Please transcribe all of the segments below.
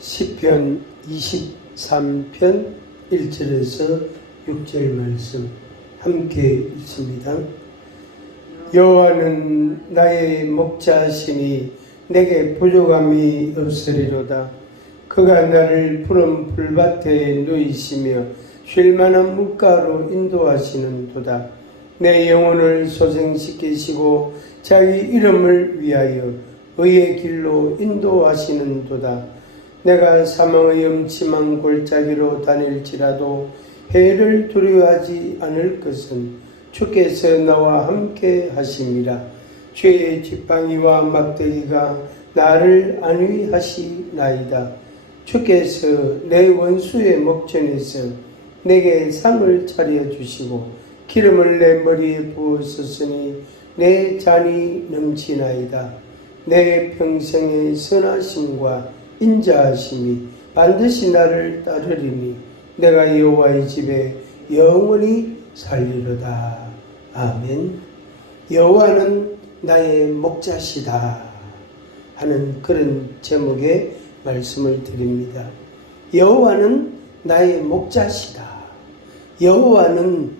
시편 23편 1절에서 6절 말씀 함께 읽습니다. 여호와는 나의 목자시니 내게 부족함이 없으리로다. 그가 나를 푸른 풀밭에 누이시며 쉴 만한 물가로 인도하시는도다. 내 영혼을 소생시키시고 자기 이름을 위하여 의의 길로 인도하시는도다. 내가 사망의 음침한 골짜기로 다닐지라도 해를 두려워하지 않을 것은 주께서 나와 함께 하심이라. 죄의 지팡이와 막대기가 나를 안위하시나이다. 주께서 내 원수의 목전에서 내게 상을 차려주시고 기름을 내 머리에 부으셨으니 내 잔이 넘치나이다. 내 평생의 선하심과 인자하심이 반드시 나를 따르리니 내가 여호와의 집에 영원히 살리로다. 아멘. 여호와는 나의 목자시다 하는 그런 제목의 말씀을 드립니다. 여호와는 나의 목자시다. 여호와는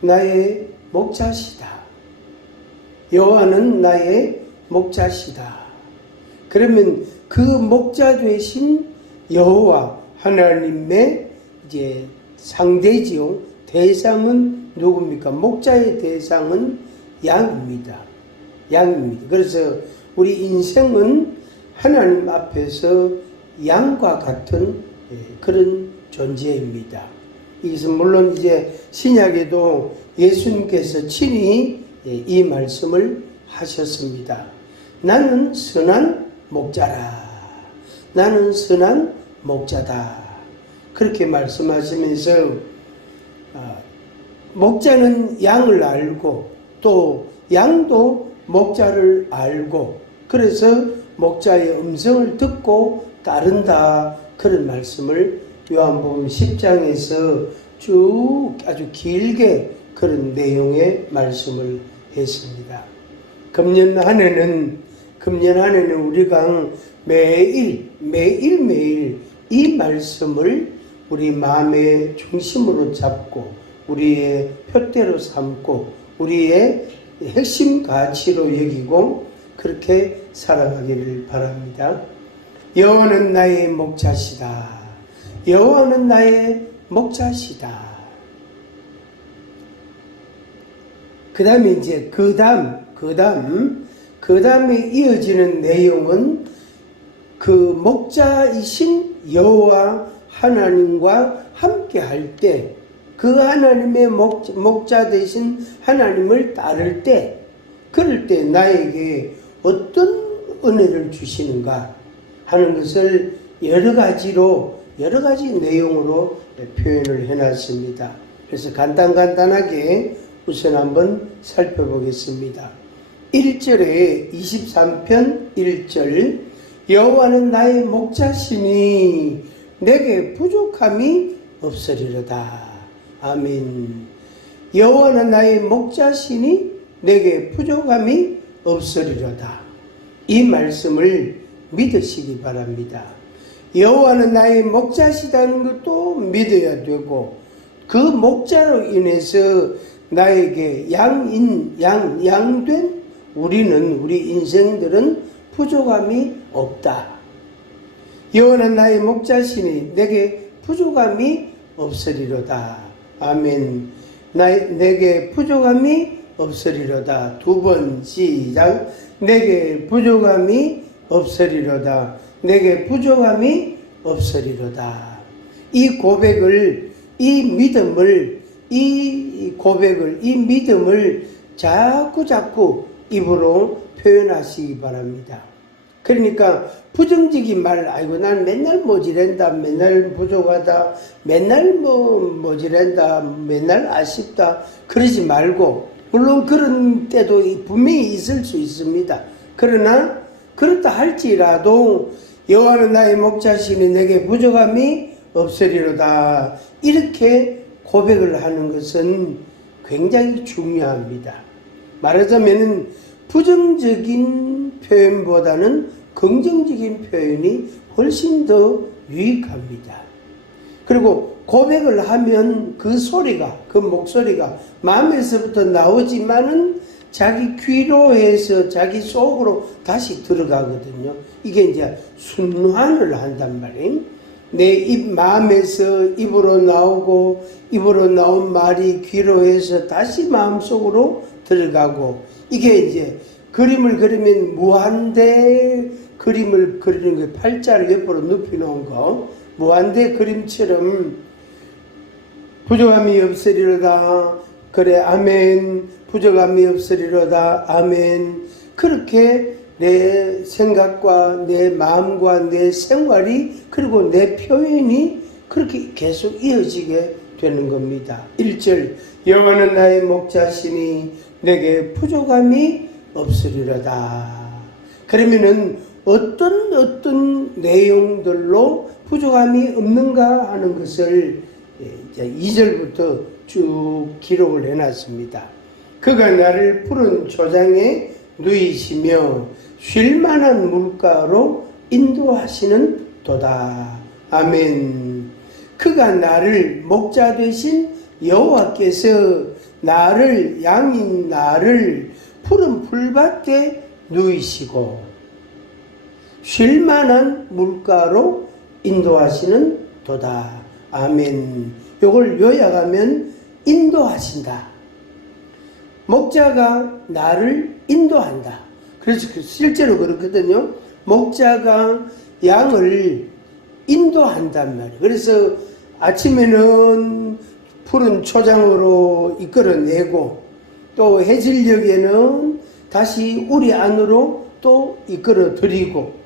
나의 목자시다. 여호와는 나의 목자시다. 그러면 그 목자 되신 여호와 하나님의 이제 상대지요. 대상은 누굽니까? 목자의 대상은 양입니다. 양입니다. 그래서 우리 인생은 하나님 앞에서 양과 같은 그런 존재입니다. 이것은 물론 이제 신약에도 예수님께서 친히 이 말씀을 하셨습니다. 나는 선한 목자라. 나는 선한 목자다. 그렇게 말씀하시면서 목자는 양을 알고 또 양도 목자를 알고 그래서 목자의 음성을 듣고 따른다. 그런 말씀을 요한복음 10장에서 쭉 아주 길게 그런 내용의 말씀을 했습니다. 금년 한 해는 우리가 매일 이 말씀을 우리 마음의 중심으로 잡고 우리의 표대로 삼고 우리의 핵심 가치로 여기고 그렇게 살아가기를 바랍니다. 여호와는 나의 목자시다. 여호와는 나의 목자시다. 그 다음에 이제 그 다음에 이어지는 내용은 그 목자이신 여호와 하나님과 함께 할 때 그 하나님의 목자 되신 하나님을 따를 때 그럴 때 나에게 어떤 은혜를 주시는가 하는 것을 여러 가지 내용으로 표현을 해놨습니다. 그래서 간단하게 우선 한번 살펴보겠습니다. 1절에 23편 1절 여호와는 나의 목자시니 내게 부족함이 없으리로다. 아멘. 여호와는 나의 목자시니 내게 부족함이 없으리로다. 이 말씀을 믿으시기 바랍니다. 여호와는 나의 목자시다는 것도 믿어야 되고 그 목자로 인해서 나에게 양된 우리 인생들은 부족함이 없다. 여호와는 나의 목자시니 내게 부족함이 없으리로다. 아멘. 내게 부족함이 없으리로다. 두 번 시작. 내게 부족함이 없으리로다. 내게 부족함이 없으리로다. 이 고백을, 이 믿음을 자꾸 입으로 표현하시기 바랍니다. 그러니까 부정적인 말, 아이고 난 맨날 모질한다, 맨날 부족하다, 맨날 모질한다, 맨날 아쉽다 그러지 말고, 물론 그런 때도 분명히 있을 수 있습니다. 그러나 그렇다 할지라도 여호와는 나의 목자시니 내게 부족함이 없으리로다. 이렇게 고백을 하는 것은 굉장히 중요합니다. 말하자면 부정적인 표현보다는 긍정적인 표현이 훨씬 더 유익합니다. 그리고 고백을 하면 그 소리가, 그 목소리가 마음에서부터 나오지만은 자기 귀로 해서 자기 속으로 다시 들어가거든요. 이게 이제 순환을 한단 말이에요. 내 입 마음에서 입으로 나오고 입으로 나온 말이 귀로 해서 다시 마음속으로 들어가고, 이게 이제 그림을 그리면 무한대 그림을 그리는 거, 팔자를 옆으로 눕혀 놓은 거, 무한대 그림처럼 부족함이 없으리로다. 그래, 아멘. 부족함이 없으리로다. 아멘. 그렇게 내 생각과 내 마음과 내 생활이, 그리고 내 표현이 그렇게 계속 이어지게 되는 겁니다. 1절, 여호와는 나의 목자시니 내게 부족함이 없으리로다. 그러면은 어떤 내용들로 부족함이 없는가 하는 것을 이제 2절부터 쭉 기록을 해놨습니다. 그가 나를 푸른 초장에 누이시며 쉴만한 물가로 인도하시는 도다. 아멘. 그가 나를, 목자 되신 여호와께서 나를, 양인 나를 푸른 풀밭에 누이시고 쉴만한 물가로 인도하시는 도다. 아멘. 요걸 요약하면 인도하신다. 목자가 나를 인도한다. 그래서 실제로 그렇거든요. 목자가 양을 인도한단 말이에요. 그래서 아침에는 푸른 초장으로 이끌어내고, 또 해질녘에는 다시 우리 안으로 또 이끌어들이고,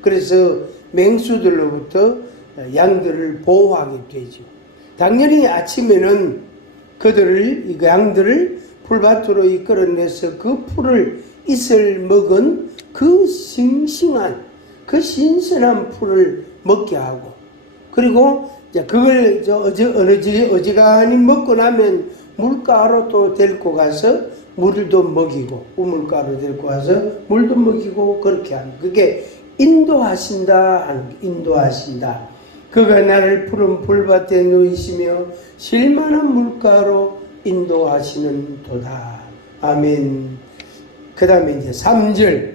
그래서 맹수들로부터 양들을 보호하게 되죠. 당연히 아침에는 그들을, 양들을 풀밭으로 이끌어내서 그 풀을 이슬 먹은 그 싱싱한, 그 신선한 풀을 먹게 하고, 그리고 그걸 어지간히 먹고 나면 물가로 또 데리고 가서 물도 먹이고, 우물가로 데리고 가서 물도 먹이고, 그렇게 하는, 그게 인도하신다. 인도하신다. 그가 나를 푸른 풀밭에 누이시며 쉴만한 물가로 인도하시는 도다. 아멘. 그 다음에 이제 3절.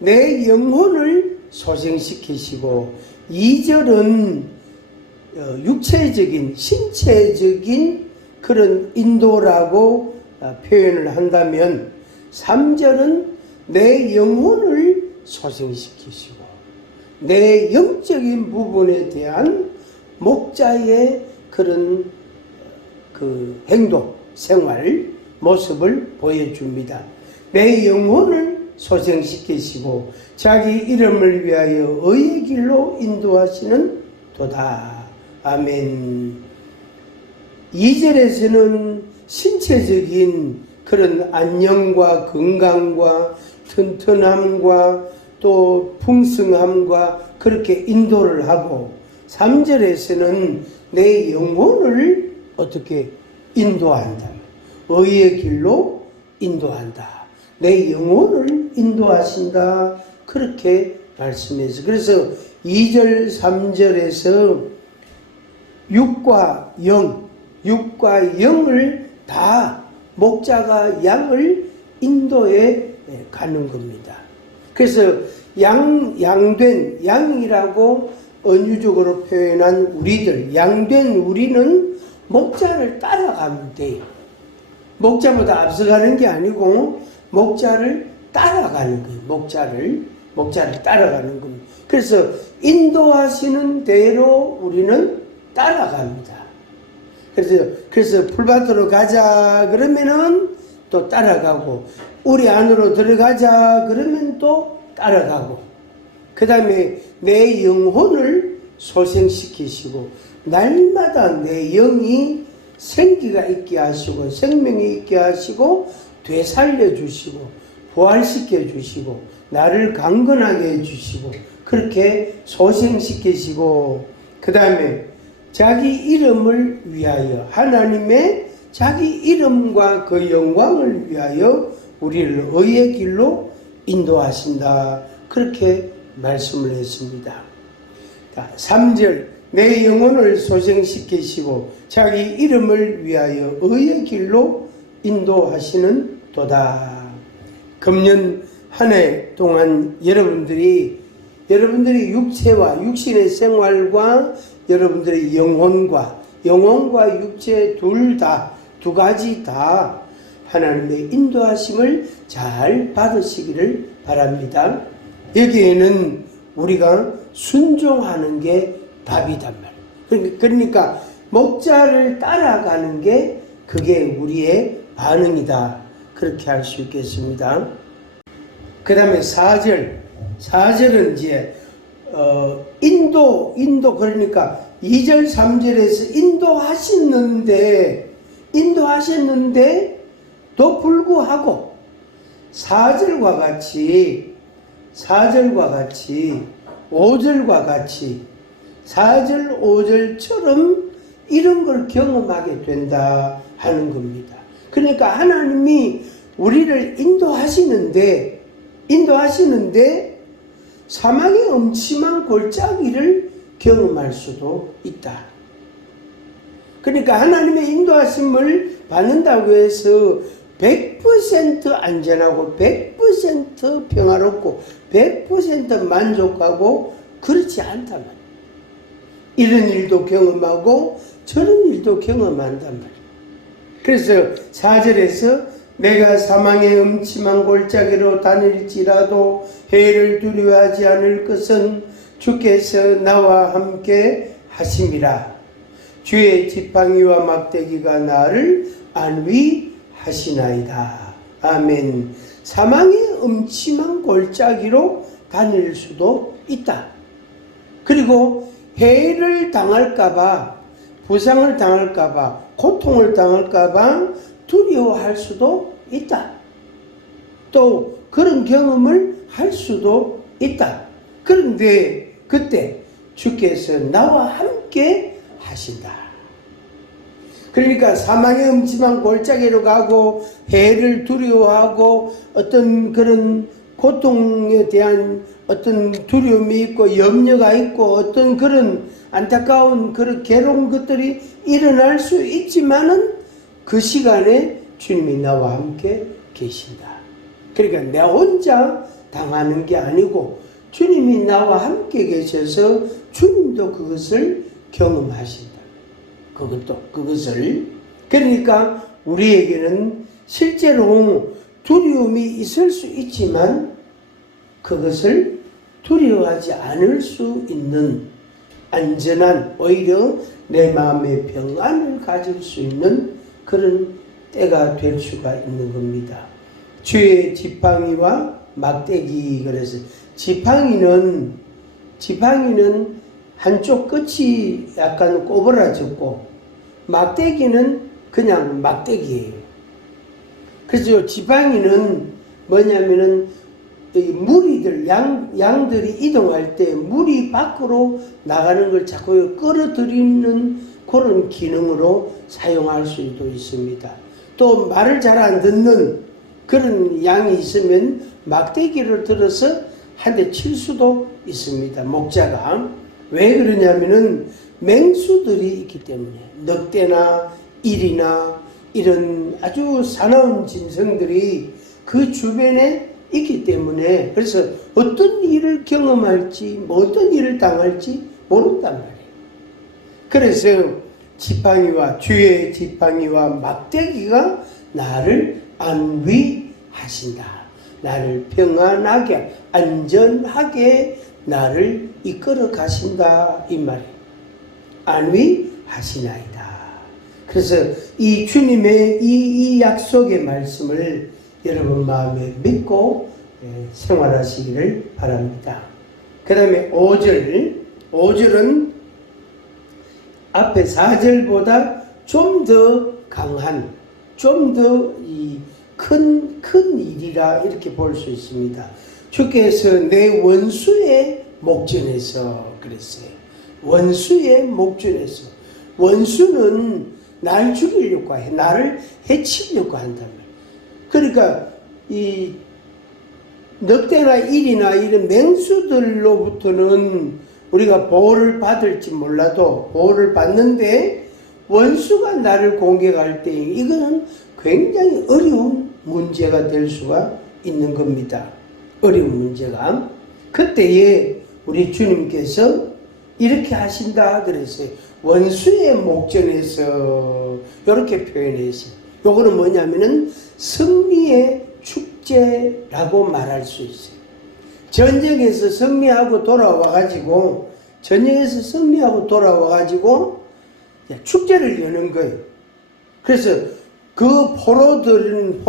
내 영혼을 소생시키시고, 2절은 육체적인, 신체적인 그런 인도라고 표현을 한다면, 3절은 내 영혼을 소생시키시고, 내 영적인 부분에 대한 목자의 그런 그 행동, 생활, 모습을 보여줍니다. 내 영혼을 소생시키시고 자기 이름을 위하여 의의 길로 인도하시는 도다. 아멘. 2절에서는 신체적인 그런 안녕과 건강과 튼튼함과 또 풍성함과 그렇게 인도를 하고, 3절에서는 내 영혼을 어떻게 인도한다. 의의 길로 인도한다. 내 영혼을 인도하신다. 그렇게 말씀해서, 그래서 2절, 3절에서 육과 영을 다 목자가 양을 인도해 가는 겁니다. 그래서 양이라고 은유적으로 표현한 우리들, 양된 우리는 목자를 따라가면 돼요. 목자보다 앞서가는 게 아니고 목자를 따라가는 거예요. 목자를 따라가는 겁니다. 그래서 인도하시는 대로 우리는 따라갑니다. 그래서 풀밭으로 가자 그러면은 또 따라가고, 우리 안으로 들어가자 그러면 또 따라가고, 그 다음에 내 영혼을 소생시키시고 날마다 내 영이 생기가 있게 하시고 생명이 있게 하시고 되살려 주시고 부활시켜 주시고 나를 강건하게 해 주시고 그렇게 소생시키시고, 그 다음에 자기 이름을 위하여, 하나님의 자기 이름과 그 영광을 위하여 우리를 의의 길로 인도하신다. 그렇게 말씀을 했습니다. 3절 내 영혼을 소생시키시고 자기 이름을 위하여 의의 길로 인도하시는 도다. 금년 한 해 동안 여러분들이 육체와 육신의 생활과 여러분들의 영혼과 육체 두 가지 다 하나님의 인도하심을 잘 받으시기를 바랍니다. 여기에는 우리가 순종하는 게 답이단 말이에요. 그러니까 목자를 따라가는 게 그게 우리의 반응이다. 그렇게 할 수 있겠습니다. 그 다음에 4절은 이제 인도 그러니까 2절 3절에서 인도하셨는데도 불구하고 4절과 같이 5절과 같이 4절 5절처럼 이런 걸 경험하게 된다 하는 겁니다. 그러니까 하나님이 우리를 인도하시는데 사망의 음침한 골짜기를 경험할 수도 있다. 그러니까 하나님의 인도하심을 받는다고 해서 100% 안전하고 100% 평화롭고 100% 만족하고 그렇지 않단 말이에요. 이런 일도 경험하고 저런 일도 경험한단 말이에요. 그래서 4절에서 내가 사망의 음침한 골짜기로 다닐지라도 해를 두려워하지 않을 것은 주께서 나와 함께 하심이라. 주의 지팡이와 막대기가 나를 안위하시나이다. 아멘. 사망의 음침한 골짜기로 다닐 수도 있다. 그리고 해를 당할까봐, 부상을 당할까봐, 고통을 당할까봐 두려워할 수도 있다. 또 그런 경험을 할 수도 있다. 그런데 그때 주께서 나와 함께 하신다. 그러니까 사망의 음침한 골짜기로 가고 해를 두려워하고 어떤 그런 고통에 대한 어떤 두려움이 있고 염려가 있고 어떤 그런 안타까운 그런 괴로운 것들이 일어날 수 있지만은 그 시간에 주님이 나와 함께 계신다. 그러니까 내 혼자 당하는 게 아니고 주님이 나와 함께 계셔서 주님도 그것을 경험하신다. 그것을. 그러니까 우리에게는 실제로 두려움이 있을 수 있지만 그것을 두려워하지 않을 수 있는 안전한, 오히려 내 마음의 평안을 가질 수 있는 그런 때가 될 수가 있는 겁니다. 주의 지팡이와 막대기. 그래서 지팡이는 한쪽 끝이 약간 꼬부라졌고 막대기는 그냥 막대기예요. 그래서 지팡이는 뭐냐면은 무리들 양들이 이동할 때 무리 밖으로 나가는 걸 자꾸 끌어들이는 그런 기능으로 사용할 수도 있습니다. 또 말을 잘 안 듣는 그런 양이 있으면 막대기를 들어서 한 대 칠 수도 있습니다. 목자가. 왜 그러냐면은 맹수들이 있기 때문에 늑대나 일이나 이런 아주 사나운 짐승들이 그 주변에 있기 때문에 그래서 어떤 일을 경험할지 어떤 일을 당할지 모른단 말이에요. 그래서 주의 지팡이와 막대기가 나를 안위하신다. 나를 평안하게 안전하게 나를 이끌어 가신다 이 말이에요. 안위하시나이다. 그래서 이 주님의 이 약속의 말씀을 여러분 마음에 믿고 생활하시기를 바랍니다. 그 다음에 5절은 앞에 4절보다 좀 더 강한, 좀 더 큰 일이라 이렇게 볼 수 있습니다. 주께서 내 원수의 목전에서 그랬어요. 원수의 목전에서. 원수는 날 죽이려고 해. 나를 해치려고 한단 말이에요. 그러니까 늑대나 일이나 이런 맹수들로부터는 우리가 보호를 받을지 몰라도 보호를 받는데 원수가 나를 공격할 때 이거는 굉장히 어려운 문제가 될 수가 있는 겁니다. 어려운 문제가. 그때에 우리 주님께서 이렇게 하신다 그랬어요. 원수의 목전에서 이렇게 표현했어요. 요거는 뭐냐면은 승리의 축제라고 말할 수 있어요. 전쟁에서 승리하고 돌아와가지고 축제를 여는 거예요. 그래서 그 포로들은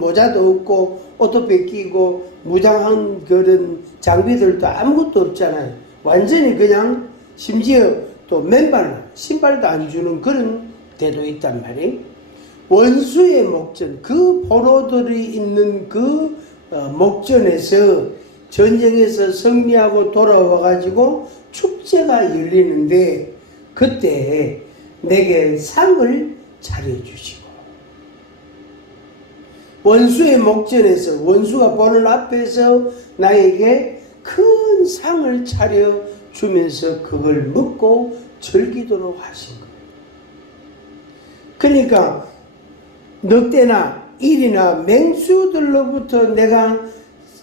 모자도 없고 옷도 뺏기고 무장한 그런 장비들도 아무것도 없잖아요. 완전히 그냥 심지어 또 맨발, 신발도 안 주는 그런 데도 있단 말이에요. 원수의 목전, 그 포로들이 있는 그 목전에서 전쟁에서 승리하고 돌아와가지고 축제가 열리는데 그때 내게 상을 차려주시고 원수의 목전에서 원수가 보는 앞에서 나에게 큰 상을 차려주면서 그걸 먹고 즐기도록 하신 거예요. 그러니까 늑대나 일이나 맹수들로부터 내가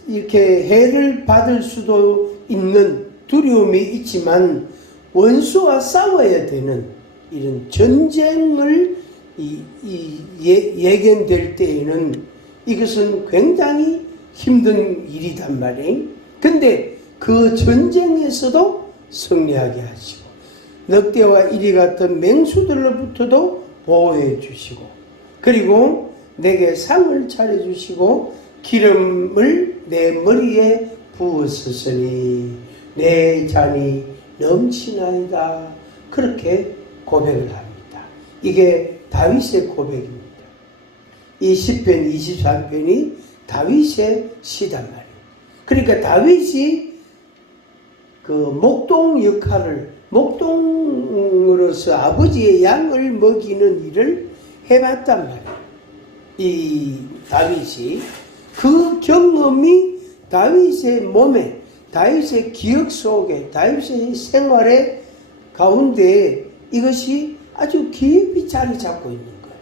이렇게 해를 받을 수도 있는 두려움이 있지만 원수와 싸워야 되는 이런 전쟁을 예견될 때에는 이것은 굉장히 힘든 일이단 말이에요. 근데 그 전쟁에서도 승리하게 하시고 늑대와 이리 같은 맹수들로부터도 보호해 주시고 그리고 내게 상을 차려주시고 기름을 내 머리에 부으셨으니 내 잔이 넘치나이다. 그렇게 고백을 합니다. 이게 다윗의 고백입니다. 이 시편 23편이 다윗의 시단 말이에요. 그러니까 다윗이 그 목동 역할을 목동으로서 아버지의 양을 먹이는 일을 해봤단 말이에요. 이 다윗이 그 경험이 다윗의 몸에 다윗의 기억 속에 다윗의 생활의 가운데 이것이 아주 깊이 자리 잡고 있는 거예요.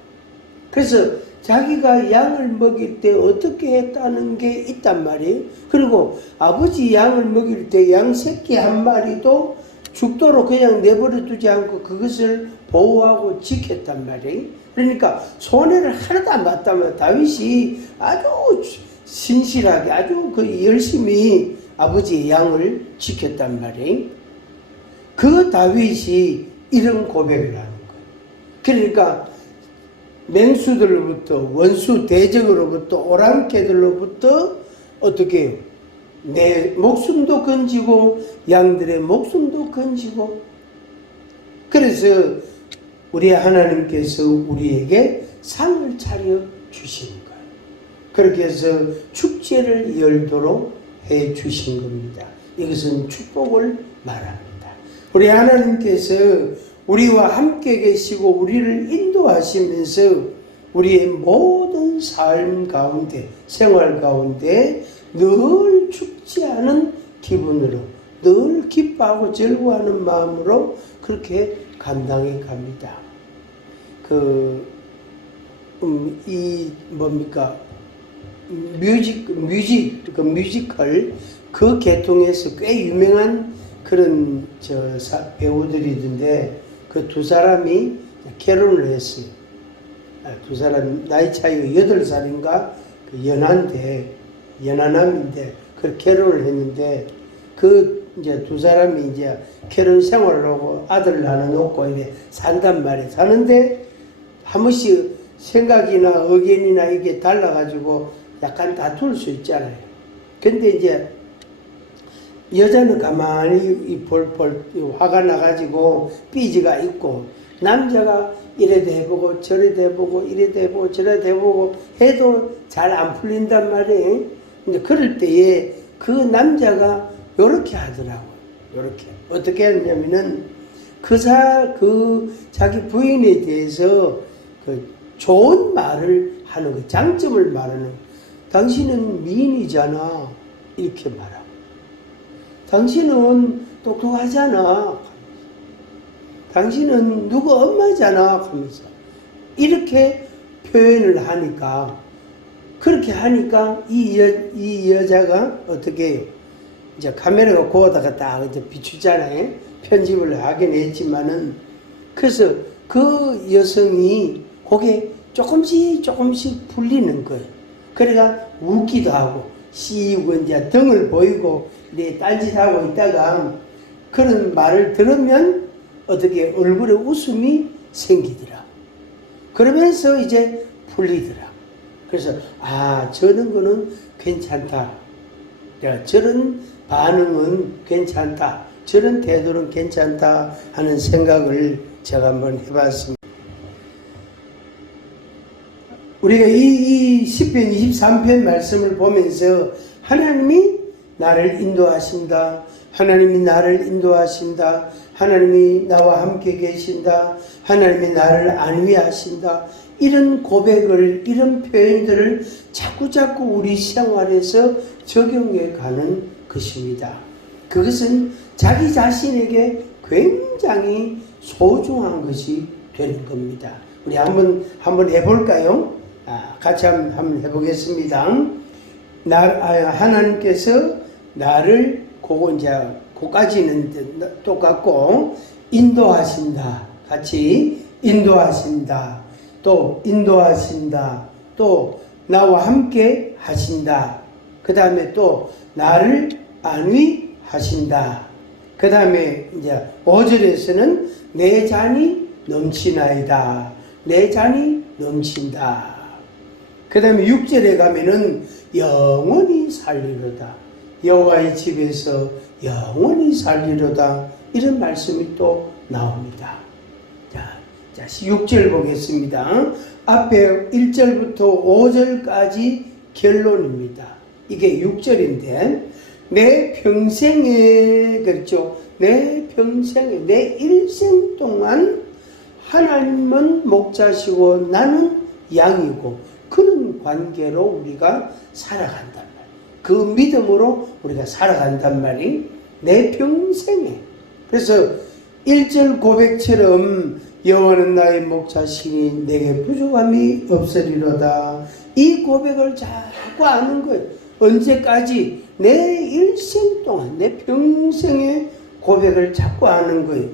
그래서 자기가 양을 먹일 때 어떻게 했다는 게 있단 말이에요. 그리고 아버지 양을 먹일 때 양 새끼 한 마리도 죽도록 그냥 내버려 두지 않고 그것을 보호하고 지켰단 말이에요. 그러니까 손해를 하나도 안 봤다면 다윗이 아주 신실하게 아주 열심히 아버지의 양을 지켰단 말이에요. 그 다윗이 이런 고백을 하는 거예요. 그러니까 맹수들로부터 원수 대적으로부터 오랑캐들로부터 어떻게 해요? 내 목숨도 건지고 양들의 목숨도 건지고 그래서 우리 하나님께서 우리에게 상을 차려 주시는 거예요. 그렇게 해서 축제를 열도록 해 주신 겁니다. 이것은 축복을 말합니다. 우리 하나님께서 우리와 함께 계시고 우리를 인도하시면서 우리의 모든 삶 가운데 생활 가운데 늘 축제하는 기분으로 늘 기뻐하고 즐거워하는 마음으로 그렇게 감당해 갑니다. 뮤지컬 그 계통에서 꽤 유명한 그런 배우들이던데 그 두 사람이 결혼을 했어요. 두 사람 나이 차이가 8살인가 연하남인데 그 결혼을 했는데 그 이제 두 사람이 이제 결혼 생활을 하고 아들을 하나 놓고 이제 산단 말이에요. 사는데 한 번씩 생각이나 의견이나 이게 달라가지고 약간 다툴 수 있잖아요. 근데 이제 여자는 가만히 화가 나가지고 삐지가 있고 남자가 이래도 해보고 저래도 해보고 이래도 해보고 저래도 해보고 해도 잘 안 풀린단 말이에요. 근데 그럴 때에 그 남자가 요렇게 하더라고요. 요렇게 어떻게 하냐면은 그 자기 부인에 대해서 그 좋은 말을 하는 거, 장점을 말하는 거. 당신은 미인이잖아. 이렇게 말하고. 당신은 똑똑하잖아. 당신은 누구 엄마잖아. 하면서. 이렇게 표현을 하니까, 그렇게 하니까 이 여자가 어떻게, 이제 카메라가 거기다가 딱 이제 비추잖아요. 편집을 하긴 했지만은. 그래서 그 여성이 그게 조금씩 풀리는 거예요. 그러니까 웃기도 하고, 씌우고, 이제 등을 보이고, 내 딴짓하고 있다가 그런 말을 들으면 어떻게 얼굴에 웃음이 생기더라. 그러면서 이제 풀리더라. 그래서, 저런 거는 괜찮다. 저런 반응은 괜찮다. 저런 태도는 괜찮다 하는 생각을 제가 한번 해봤습니다. 우리가 이 10편 23편 말씀을 보면서 하나님이 나를 인도하신다. 하나님이 나를 인도하신다. 하나님이 나와 함께 계신다. 하나님이 나를 안위하신다. 이런 고백을, 이런 표현들을 자꾸자꾸 우리 생활에서 적용해 가는 것입니다. 그것은 자기 자신에게 굉장히 소중한 것이 되는 겁니다. 우리 한번 해볼까요? 같이 한번 해보겠습니다. 하나님께서 나를, 그까지는 똑같고, 인도하신다. 같이, 인도하신다. 또, 인도하신다. 또, 나와 함께 하신다. 그 다음에 또, 나를 안위하신다. 그 다음에 이제 5절에서는 내 잔이 넘치나이다. 내 잔이 넘친다. 그 다음에 6절에 가면은 영원히 살리로다. 여호와의 집에서 영원히 살리로다. 이런 말씀이 또 나옵니다. 자, 6절 보겠습니다. 앞에 1절부터 5절까지 결론입니다. 이게 6절인데, 내 평생에, 그렇죠. 내 평생에, 내 일생 동안 하나님은 목자시고 나는 양이고, 그런 관계로 우리가 살아간단 말이에요. 그 믿음으로 우리가 살아간단 말이 내 평생에. 그래서 1절 고백처럼 여호와는 나의 목자시니 내게 부족함이 없으리로다. 이 고백을 자꾸 하는 거예요. 언제까지? 내 일생 동안, 내 평생의 고백을 자꾸 하는 거예요.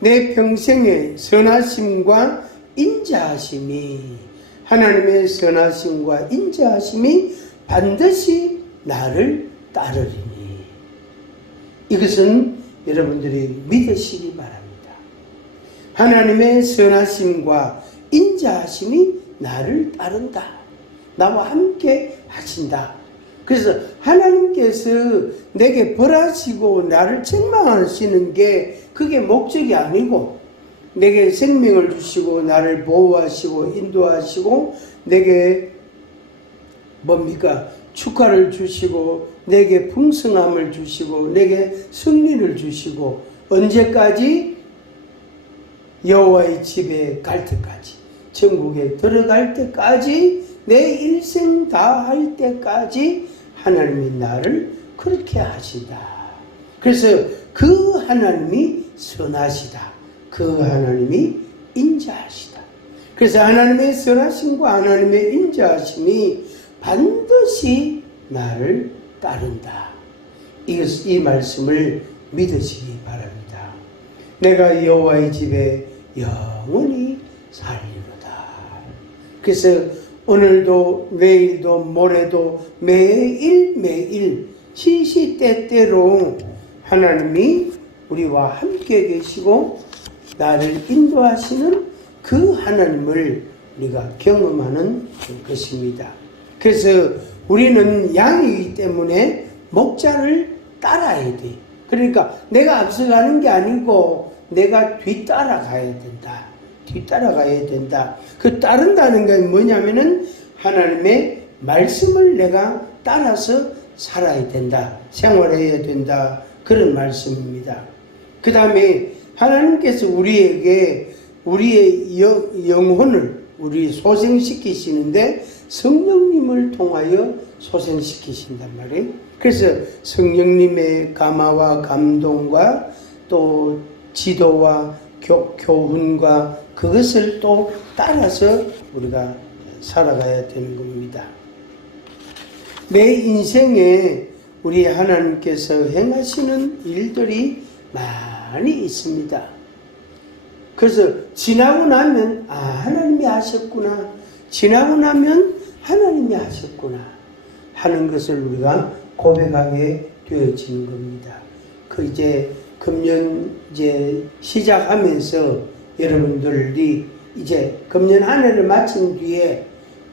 내 평생의 선하심과 인자하심이, 하나님의 선하심과 인자하심이 반드시 나를 따르리니. 이것은 여러분들이 믿으시기 바랍니다. 하나님의 선하심과 인자하심이 나를 따른다. 나와 함께 하신다. 그래서 하나님께서 내게 벌하시고 나를 책망하시는 게 그게 목적이 아니고, 내게 생명을 주시고 나를 보호하시고 인도하시고 내게 축하를 주시고 내게 풍성함을 주시고 내게 승리를 주시고, 언제까지? 여호와의 집에 갈 때까지, 천국에 들어갈 때까지, 내 일생 다 할 때까지 하나님이 나를 그렇게 하시다. 그래서 그 하나님이 선하시다. 그 하나님이 인자하시다. 그래서 하나님의 선하심과 하나님의 인자하심이 반드시 나를 따른다. 이 말씀을 믿으시기 바랍니다. 내가 여호와의 집에 영원히 살리로다. 그래서 오늘도 내일도 모레도 매일 시시때때로 하나님이 우리와 함께 계시고 나를 인도하시는 그 하나님을 우리가 경험하는 것입니다. 그래서 우리는 양이기 때문에 목자를 따라야 돼. 그러니까 내가 앞서가는 게 아니고 내가 뒤따라가야 된다. 뒤따라가야 된다. 그 따른다는 건 뭐냐면은 하나님의 말씀을 내가 따라서 살아야 된다. 생활해야 된다. 그런 말씀입니다. 그 다음에 하나님께서 우리에게 우리의 영혼을 우리 소생시키시는데 성령님을 통하여 소생시키신단 말이에요. 그래서 성령님의 감화와 감동과 또 지도와 교훈과 그것을 또 따라서 우리가 살아가야 되는 겁니다. 내 인생에 우리 하나님께서 행하시는 일들이 많이 있습니다. 그래서 지나고 나면 하나님이 하셨구나, 지나고 나면 하나님이 하셨구나 하는 것을 우리가 고백하게 되어지는 겁니다. 금년 시작하면서 여러분들이 이제 금년 한 해를 마친 뒤에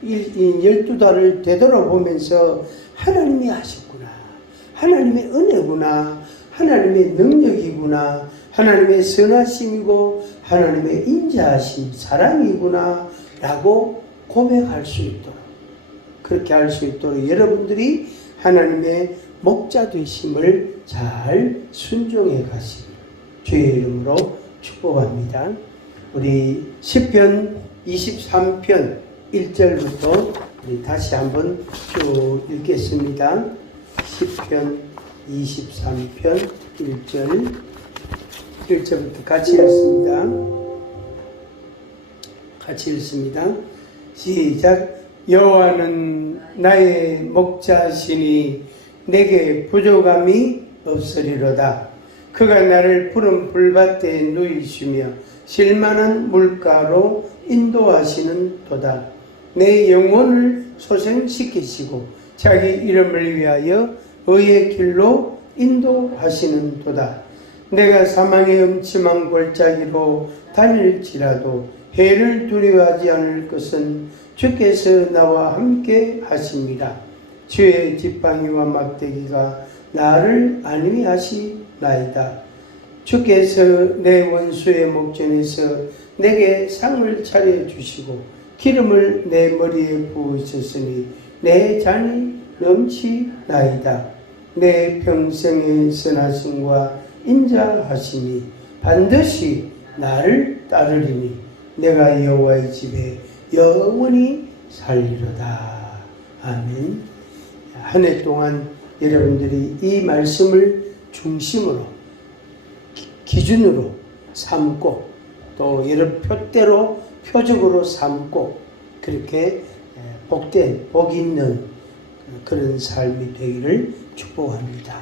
12달을 되돌아보면서 하나님이 하셨구나, 하나님의 은혜구나, 하나님의 능력이구나, 하나님의 선하심이고 하나님의 인자하심, 사랑이구나 라고 고백할 수 있도록, 그렇게 할 수 있도록 여러분들이 하나님의 목자 되심을 잘 순종해 가시길 주의 이름으로 축복합니다. 우리 시편 23편 1절부터 우리 다시 한번 쭉 읽겠습니다. 시편 23편 1절부터 같이 읽습니다. 시작. 여호와는 나의 목자시니 내게 부족함이 없으리로다. 그가 나를 푸른 풀밭에 누이시며 실만한 물가로 인도하시는 도다. 내 영혼을 소생시키시고 자기 이름을 위하여 의의 길로 인도하시는 도다. 내가 사망의 음침한 골짜기로 다닐지라도 해를 두려워하지 않을 것은 주께서 나와 함께 하십니다. 주의 지팡이와 막대기가 나를 안위하시나이다. 주께서 내 원수의 목전에서 내게 상을 차려주시고 기름을 내 머리에 부으셨으니 내 잔이 넘치나이다. 내 평생의 선하심과 인자하심이 반드시 나를 따르리니 내가 여호와의 집에 영원히 살리로다. 아멘. 한 해 동안 여러분들이 이 말씀을 중심으로 기준으로 삼고 또 여러 표적으로 삼고 그렇게 복된 복 있는 그런 삶이 되기를 축복합니다.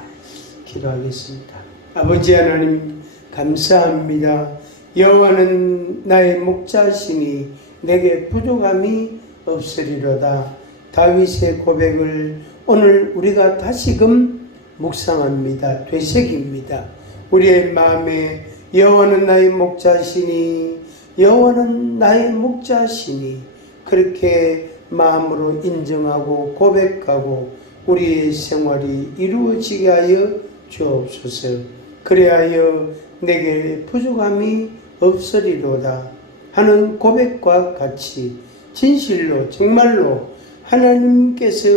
기도하겠습니다. 아버지 하나님 감사합니다. 여호와는 나의 목자시니 내게 부족함이 없으리로다. 다윗의 고백을 오늘 우리가 다시금 묵상합니다. 되새깁니다. 우리의 마음에 여호와는 나의 목자시니, 여호와는 나의 목자시니 그렇게 마음으로 인정하고 고백하고 우리의 생활이 이루어지게 하여 주옵소서. 그리하여 내게 부족함이 없으리로다 하는 고백과 같이 진실로 정말로 하나님께서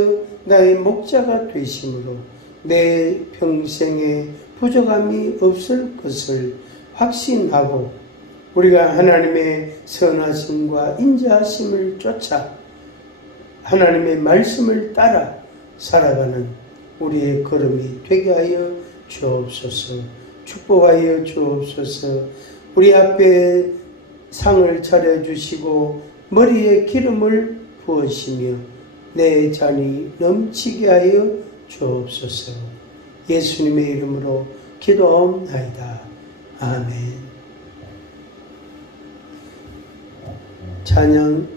나의 목자가 되심으로 내 평생에 부족함이 없을 것을 확신하고 우리가 하나님의 선하심과 인자하심을 쫓아 하나님의 말씀을 따라 살아가는 우리의 걸음이 되게 하여 주옵소서. 축복하여 주옵소서. 우리 앞에 상을 차려주시고 머리에 기름을 부으시며 내 잔이 넘치게 하여 주옵소서. 예수님의 이름으로 기도하옵나이다. 아멘. 찬양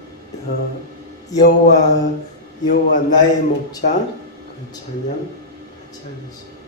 여호와 나의 목자 그 찬양 같이 하겠습니다.